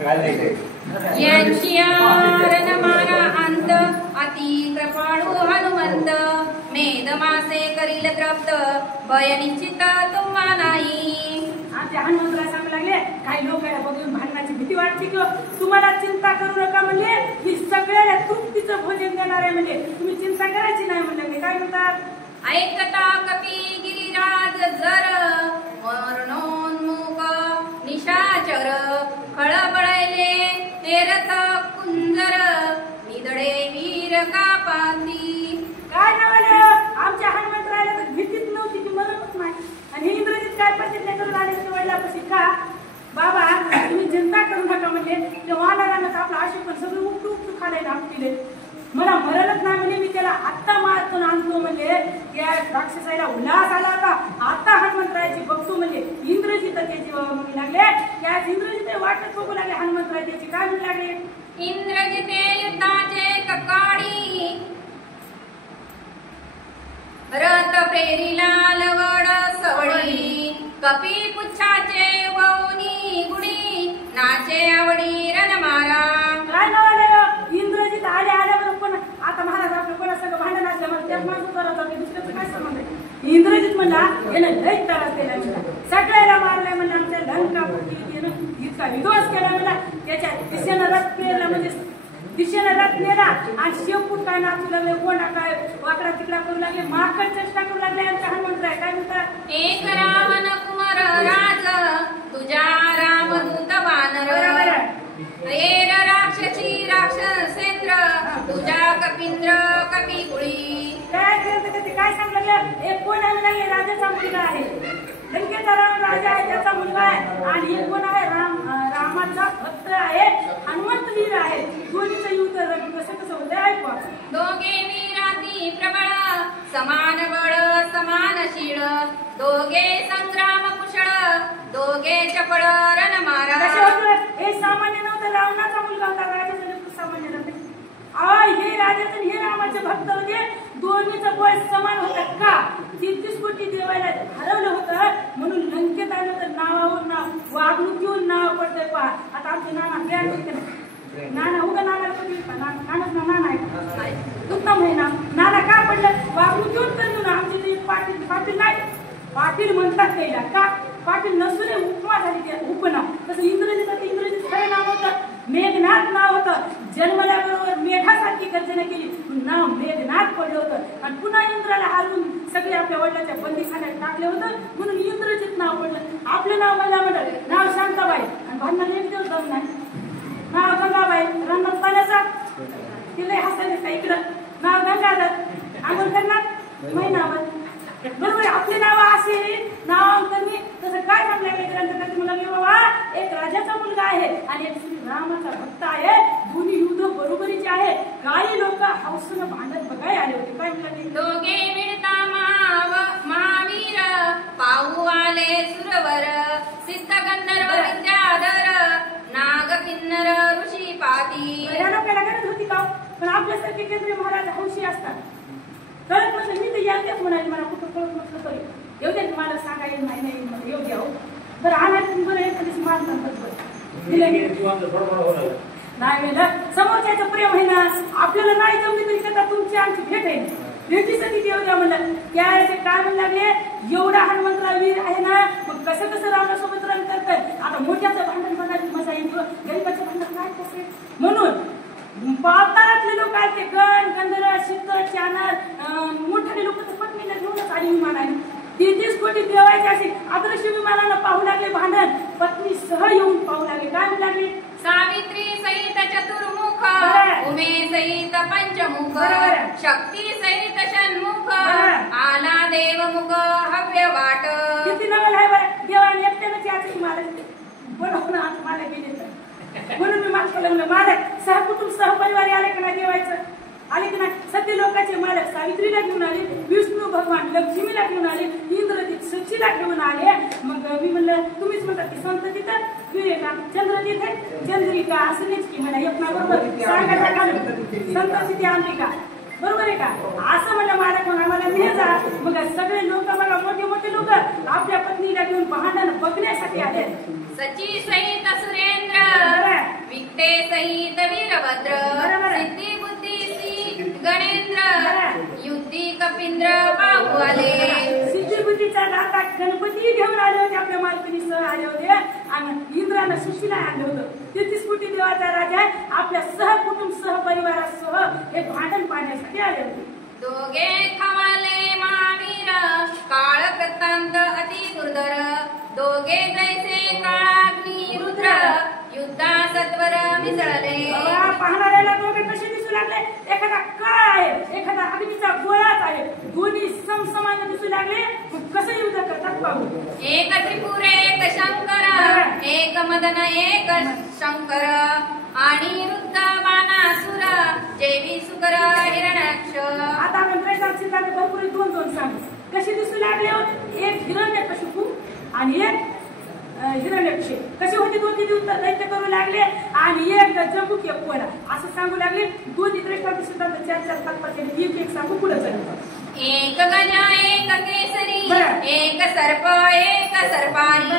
यांची रणमाना अंत अति कृपाळू हनुमंत मेद मासे करील तृप्त भय निश्चित तुम्हा नाही. आमच्या हनुमंतराव सांगू लागले काही लोक बघून भांडणाची भीती वाटते की तुम्हाला चिंता करू नका म्हणजे ही सगळ्याला तृप्तीचं भोजन देणार आहे म्हणजे तुम्ही चिंता करायची नाही म्हणले. काय म्हणतात ऐकता कपी गिरिराज जर मरणोन्मुख निशाचर खळबळले तेरथ कुंजर निदळे वीर कापाती. काय नावाला आमच्या हनुमंतरायला तर भीतीच नव्हती की मरणच नाही. आणि हे इंद्रजीत काय प्रतिज्ञा करून आले वडिलापाशी का बाबा तुम्ही चिंता करू नका म्हणजे ते वानरानं आपलं आशुपण सगळं उपटू उपटू खायला आपले मला मरलच नाही म्हणजे मी त्याला आत्ता मारतून आणतो म्हणजे त्या राक्षसाला उल्हास आला होता. आता हनुमंतरायाची बघतो म्हणजे इंद्रजीत त्याची म्हणू लागले त्या इंद्रजीत वाटत बघू लागले हनुमंतराय त्याची काय म्हणू लागले इंद्रजिते युद्धाचे ककाडी रथ प्रेरिला लवड सवडी कपी पुच्छाचे वौनी गुडी नाचे आवडी रणमारा. काय नाव इंद्रजीत आले आल्यावर पण आता महाराज आपलं कोणा सगळं भांडण असल्यामुळे त्याच माणूस करत होते दुसऱ्याचं काय संबंध आहे. इंद्रजीत म्हणला यानं लय त्रास केला सगळ्याला मारलाय म्हणजे आमच्या लंकापती इतका विध्वंस केला म्हणला त्याच्या दिशेनं रथ पेरला म्हणजे दिशेनं रथ नेला आणि शेपूट काय नाचू लागले कोणा काय वाकडा तिकडा करू लागले माकड चेष्टा करू लागले आमच्या हनुमंतराय. काय म्हणतात एक रावण कुमार राज तुझ्या रामदूत वानर रेर राक्षसी राक्षसेंद्र तुझ्या कपींद्र कपिकुळी. काय काय सांगलं एक कोण आहे राजाचा मुलगा आहे लंकेचा राजा आहे त्याचा मुलगा आहे आणि एक कोण आहे रामाचा भक्त आहे हनुमंतवीर आहे. दोन्हीचं युद्ध कसं कसं होतं ऐकवा. दोघे वीराती प्रबळ समान बळ समान शीळ दोघे संग्राम कुशळ दोघे चपळ रणमारा. हे सामान्य नव्हतं रावणाचा मुलगा होता राजाचा सामान्य नव्हते हे राजाचं हे रामाचे भक्त होते. दोन्हीचं बळ समान होतं का 33 कोटी देवाला हरवलं होतं म्हणून लंकेत आलं तर नावावर नाव वागणूक घेऊन नाव पडतंय पहा. आता आमचे नाना ज्ञान होते नाना उगा नानाला कधी नानाच नाना आहे उत्तम आहे ना नाना का पडलं वागणूक घेऊन तर आमचे ते पाटील पाटील नाही पाटील म्हणतात त्याला का पाटील नसुने उपमा झाली त्या उपनाव तसं इंद्रजीत खरं नाव होतं मेघनाथ नाव होतं. जन्मल्याबरोबर मेघासारखी गर्जना केली नाव मेघनाथ पडलं होतं आणि पुन्हा इंद्राला हरवून सगळे आपल्या वडिलांच्या बंदीखान्यात टाकले होतं म्हणून इंद्रजीत नाव पडलं. आपलं नाव म्हणलं नाव शांताबाई आणि भांडणाला एक दिवस जाऊन नाही नाव गंगाबाई रानात पाण्याचा तिला हसायला इकडं नाव गंगाधर आंघोळ करणार महिनाभर बरोबर आपले नाव असे नाव कमी तसं काय सांगलं मुला बाबा एक राजाचा मुलगा आहे आणि एक श्री रामाचा भक्त आहे. दोन्ही युद्ध बरोबरीचे आहे. काही लोक हौसनं भांडत बघायला आले होते. काय म्हणले दोघे मिळता महावीर पाहू आले सुरवर सिद्ध गंधर्व विद्याधर नाग किन्नर ऋषी पाती. या लोकांना गरज होती का पण आपल्यासारखे केंद्रीय महाराज हौशी असतात. कळत म्हटलं मी तर याच म्हणाले मला कुठं कळत म्हटलं तरी येऊ दे मला सांगायला नाही येऊ द्या हो बरं आणायचं बरं एखादी मान सांगतात नाही वेळेला समोरच्याचं प्रेम आहे ना आपल्याला नाही जमली तरी कदा तुमची आमची भेट आहे भेटीसाठी येऊ द्या म्हणलं त्या काय म्हणू लागले एवढा हनुमंतराव वीर आहे ना मग कसं कसं रावणासोबत रण करतंय. आता मोठ्याचं भांडण बघायची मजा येईल गरीबाचं भांडण काय कसं म्हणून पाताळातले लोक आले गण गंधर्व सिद्ध चानर मोठे लोक तर पत्नीला घेऊनच आली विमानाने 33 कोटी देवायचे असे अदृश्य विमानाला पाहू लागले भांडण पत्नी सह येऊन पाहू लागले. काय म्हणू लागले सावित्री सहित चतुर्मुख उमे सहित पंचमुख शक्ती सहित षण्मुख आला देवमुख हव्य वाट. किती नवल आहे बरं देवाने एकट्यानंच याची मारत बरोबर आज मला गेले तर म्हणून मी मागचं मालक सहकुटुंब सहपरिवार आले का नाही देवायचं आले की नाही. सत्य लोकांचे मालक सावित्रीला घेऊन आले विष्णू भगवान लक्ष्मीला घेऊन आले इंद्रजीत सचीला घेऊन आले. मग मी म्हणलं तुम्हीच म्हणतात की संत तिथं विवेका चंद्रजीत आहे चंद्रिका असं की मला एक ना बरोबर सांगायचं का संतांची ती अंबिका बरोबर आहे का असं म्हणलं मालक मग आम्हाला नेजा. मग सगळे लोक बघा मोठे लोक आपल्या पत्नीला घेऊन भांडण बघण्यासाठी आले. सची सहित सुरेंद्र सहित वीरभद्र बरोबर. सिद्धी बुद्धी श्री गणेंद्र युद्धी कपिंद्र पाहू आले. सिद्धिबुद्धीचा दाता गणपती घेऊन आले होते, आपल्या मालकीनीसह आले होते आणि इंद्रानं सुशीला आणलं होतं. 33 कोटी देवाचा राजा आपल्या सहकुटुंब सहपरिवारासह हे भांडण पाहण्यासाठी आले होते. दोघे खवाले महावीर काळ कृतांत अति दुर्धर दोघे जैसे काळाग्नी रुद्र युद्धा सत्वर मिसळले. बाबा, पाहणाऱ्याला दोघे कसे दिसू लागले? एखादा काळ आहे, एखादा अग्नीचा गोळाच आहे. दोन्ही समसमान दिसू लागले. मग कसं युद्ध करतात पाहू. एक त्रिपुर एक शंकर एक मदन एक शंकर आणि रुद्ध बाणासुर जेवी सुकर हिरण्याक्ष. आता आपण प्रश्न सिद्धांत भरपूर दोन सांगू. कसे दिसू लागले? एक हिरण्यकशिपू आणि एक हिरण्यक्ष. कसे होते? दोन्ही दैत्य करू लागले आणि एक जंबूक एक कोला असं सांगू लागले. दोन्ही दृष्टांत सिद्धांत 4-4 5-5 एक सांगू पुढे चालू. एक गज एक केसरी एक सर्प एक सर्पारी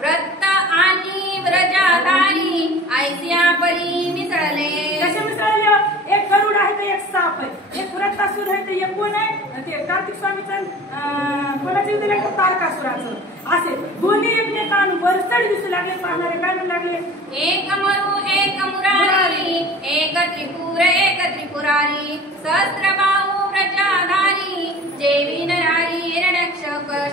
व्रत आणि व्रजाधारी ऐसिया परी मिसळले. कसे मिसळले? एक गरुड आहे तर एक साप आहे, एक व्रतासुर आहे तर एक कोण आहे ते कार्तिक स्वामीचं कोणाचं युद्ध लागलं? तारकासुराचं. असे दोन्ही एकमेकांवर चढ दिसू लागले. पाहणारे काय म्हणू लागले? एक मरु एक मुरारी एक त्रिपुर एक त्रिपुरारी सहस्त्रबाहू व्रजाधारी जेवी नरारी हिरण्यक्ष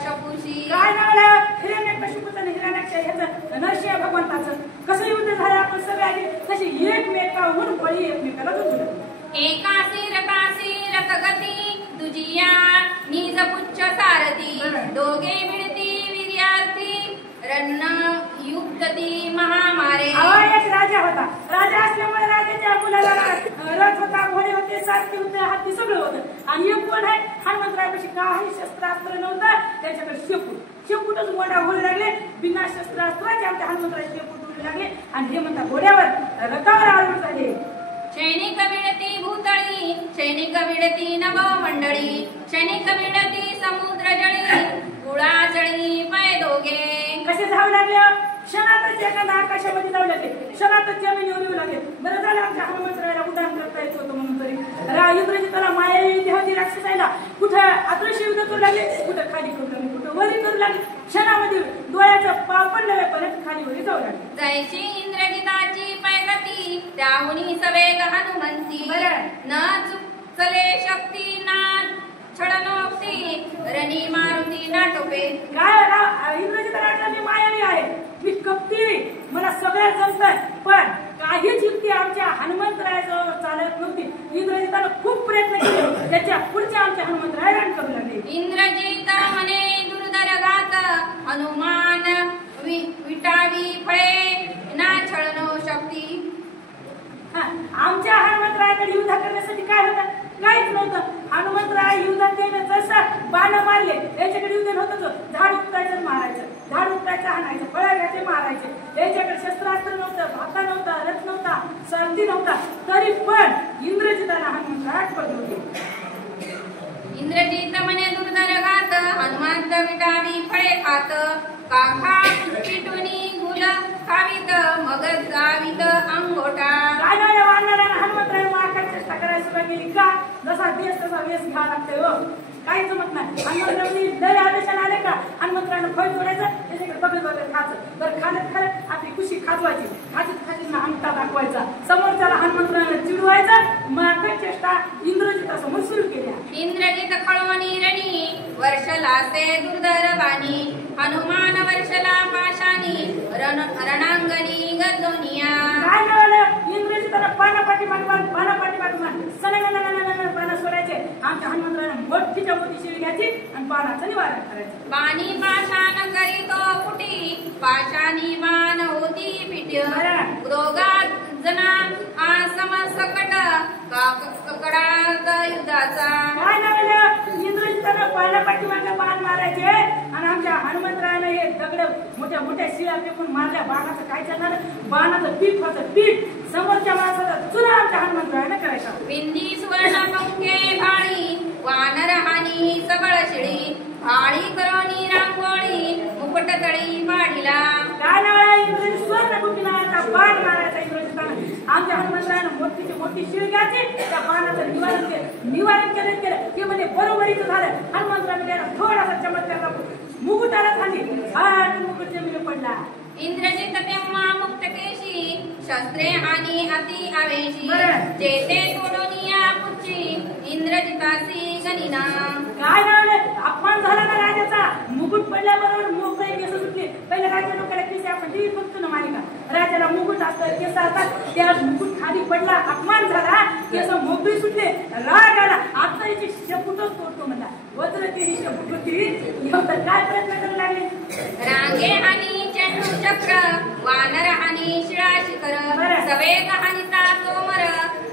शपुषी. काय नाव? हिरण्यकशिपूचं आणि हिरण्याक्ष ह्याचं नरसिंह भगवंताचं. कसं युद्ध झालं आपण सगळे आले तसे एकमेकाहून बळी एकमेकाला जोडू. एकासी रकगती दुजिया निज पुच्छ सारथी दोघे मिळती वीर्यार्थी रन्न युक्तती महामारे. एक राजा होता. राजा असल्यामुळे राजाच्या मुलाला रथ होता, घोडे होते, सारथी होते, हाती सगळं होतं. आणि एक कोण आहे? हनुमंतरायापाशी काही शस्त्रास्त्र नव्हतं, त्याच्याकडे शेपूटच मोठा घोडे लागले. बिना शस्त्रास्त्राचे आमच्या हनुमंतराय शेपूट उडू लागले आणि हे म्हणता घोड्यावर रथावर आरूढ झाले. सैनिक विडती भूतळी सैनिक विडती नभ मंडळी सैनिक विडती समुद्र जळी गुळाचळी पाय दोघे. कसे धावू लागले? क्षणातच एखादा आकाशामध्ये जाऊ लागले, क्षणातच जमिनीवर येऊ लागले. बरं झालं आमच्या हनुमंतरायाला उड्डाण करता येत होतं म्हणून तरी. इंद्रजिताला मायावी देहाती राक्षसायला कुठं अदृश्य युद्ध करू लागले, कुठं खाली करू लागले, कुठं वरी करू लागले. क्षणामध्ये डोळ्याचं पापड पर्यंत खाली वरी जाऊ लागले. जैशी इंद्रजिताची पैगती त्याहुनी सवेग हनुमंती न चुकले शक्ती ना छळनोक्ती रणी मारुती नाटोपे. काय इंद्रजिताला मी मायावी आहे, मी कपटी, मला सगळ्यात जमतंय, पण काहीच युक्ती आमच्या हनुमंतरायाजवळ चालत नव्हती. इंद्रजितानं खूप प्रयत्न केले, त्याच्या पुढच्या आमच्या हनुमंतराय रान करू लागले. इंद्रजित म्हणे दुर्धर घात हनुमान विटावी फळे ना छळनो शक्ती. आमच्या हनुमंतरायाकडे युद्ध करण्यासाठी काय होतं? काहीच नव्हतं. हनुमंतराय युद्धात त्यानं जसं बाण मारले, याच्याकडे युद्ध नव्हतं. झाड उपटायचं मारायचं, झाड उपटायचं हाणायचं, फळं घ्यायचे मारायचे. याच्याकडे शस्त्रास्त्र नव्हतं, भाता नव्हता, रथ नव्हता, सारथी नव्हता. तरी पण इंद्रजिताला हनुमंतराय पडले. इंद्रजित म्हणे दुर्धर घात हनुमंत विटावी फळे खात काखा पिटुनी गुल खावीत मग जावीत अंगोटा. काय नाही वाढणाऱ्याला हनुमंतराय मारण्याची चेष्टा करायला सुरुवात केली का? जसा देश तसा वेश घ्यावा लागतोय. हो, काही जमत नाही. हनुमंतरावनी लय आदेशाला आले का हनुमंतरायनं फळ जोडायचं, त्याच्याकडे बघत बघत खायचं. तर खालत आपली खुशी खाजवायची, खातीत अंगठा दाखवायचा, समोरच्याला हनुमंतरायनं चिडवायचं. मारण्याची चेष्टा इंद्रजितासमोर सुरू केली. इंद्रजित खळवणी रणी वर्षलासे दुर्धर वाणी हनुमान वर्षला पाशानी रणांगणी गदोनिया. काय मिळालं? इंद्रजिताला पानापाठी पाना सोडायचे. आमच्या हनुमंतरायनं मोठीच्या मोठी शिळी घ्यायची आणि पानाचं निवारण करायचं. बाणी पाशान करीतो फुटी पाशानी बाण होती पिट्य दोघा जना आसम सकट ककडात युद्धाचा. काय मिळालं? इंद्रजिताला पानापाठी बाण मारायचे आणि आमच्या हनुमंतरायनं हे दगड मोठ्या मोठ्या शिळा फेकून मारल्या. बाणाचं काय करणार? बाणाचं पीठ व्हायचं, पीठ समोरच्या माणसाचा चुना आमच्या हनुमंतरायनं करायचा. बिंदी सुवर्ण पंखे भाळी वानर हानी सबळ शिळी भाळी करोनी रांगोळी मुकुट तळी पाडीला. काय नाव? इंद्रजित स्वर्ण कुठे नावाचा बाण मारायचा इंद्रजितानं. आमच्या हनुमंतरायानं मोठीची मोठी शिळ घ्यायची त्या बाणाचं निवारण केलं की म्हणजे बरोबरीचं झालं. हनुमंतरायाने त्याला थोडासा चमत्कार दाखवून मुकुटाला खाली मुकुट जमिनी पडला. इंद्रजित तेव्हा मुक्तकेशी शस्त्रे आणि अति आवेशी बरं. जेते तोडोनिया पुच्ची इंद्रजितासी गनिना. काय झालं अपमान झाला ना राजाचा. मुकुट पडल्याबरोबर मोकळे केस सुटले. पहिले राजा लोकांना केस आपण ती बघतो ना मालिका. राजाला मुकुट असतं केस असतात त्या मुकुट खाली पडला अपमान झाला केस मोकळी सुटले. राग आला आता याची शेपूटच तोडतो म्हणला. वज्र तेही शेपूट होती एवढं काय प्रयत्न करायला लागले. रांगे आणि चंडू चक्र वानर आणि शिळा शिखर बरं. सवेग आणि तोमर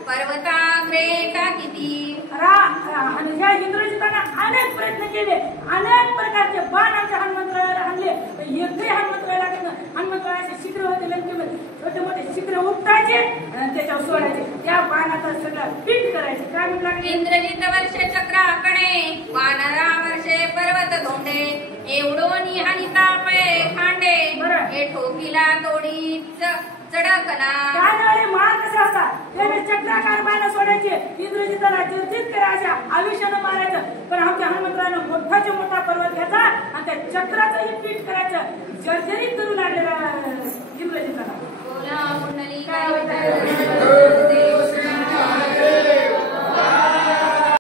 पर्वताग्रे टाकिती. आणि ह्या इंद्रजितानं अनेक प्रयत्न केले. अनेक प्रकारचे बाण आमच्या हनुमंतरायाला आणले. एकही हनुमंतरायाला हनुमंतरायाचे शिखर होते लंकेमध्ये छोटे मोठे शिखर उपटायचे आणि त्याच्यावर सोडायचे. त्या बाणाचं सगळं पीठ करायचे. काय म्हणू लागले. इंद्रजित वर्षे चक्राकडे वानरा वर्षे पर्वत धोंडे एवढोनी आणि तापे खांडे बरं. हे ठोकीला तोडी चढकना. काय झाले मार कसे असतात त्याने चक्राकार बाण सोडायचे. इंद्रजिताला चर्चित करायच्या आयुष्यानं मारायचं. पण आमच्या हनुमंतरायानं मोठाचे मोठा पर्वत घ्यायचा आणि त्या चक्राचंही पीठ करायचं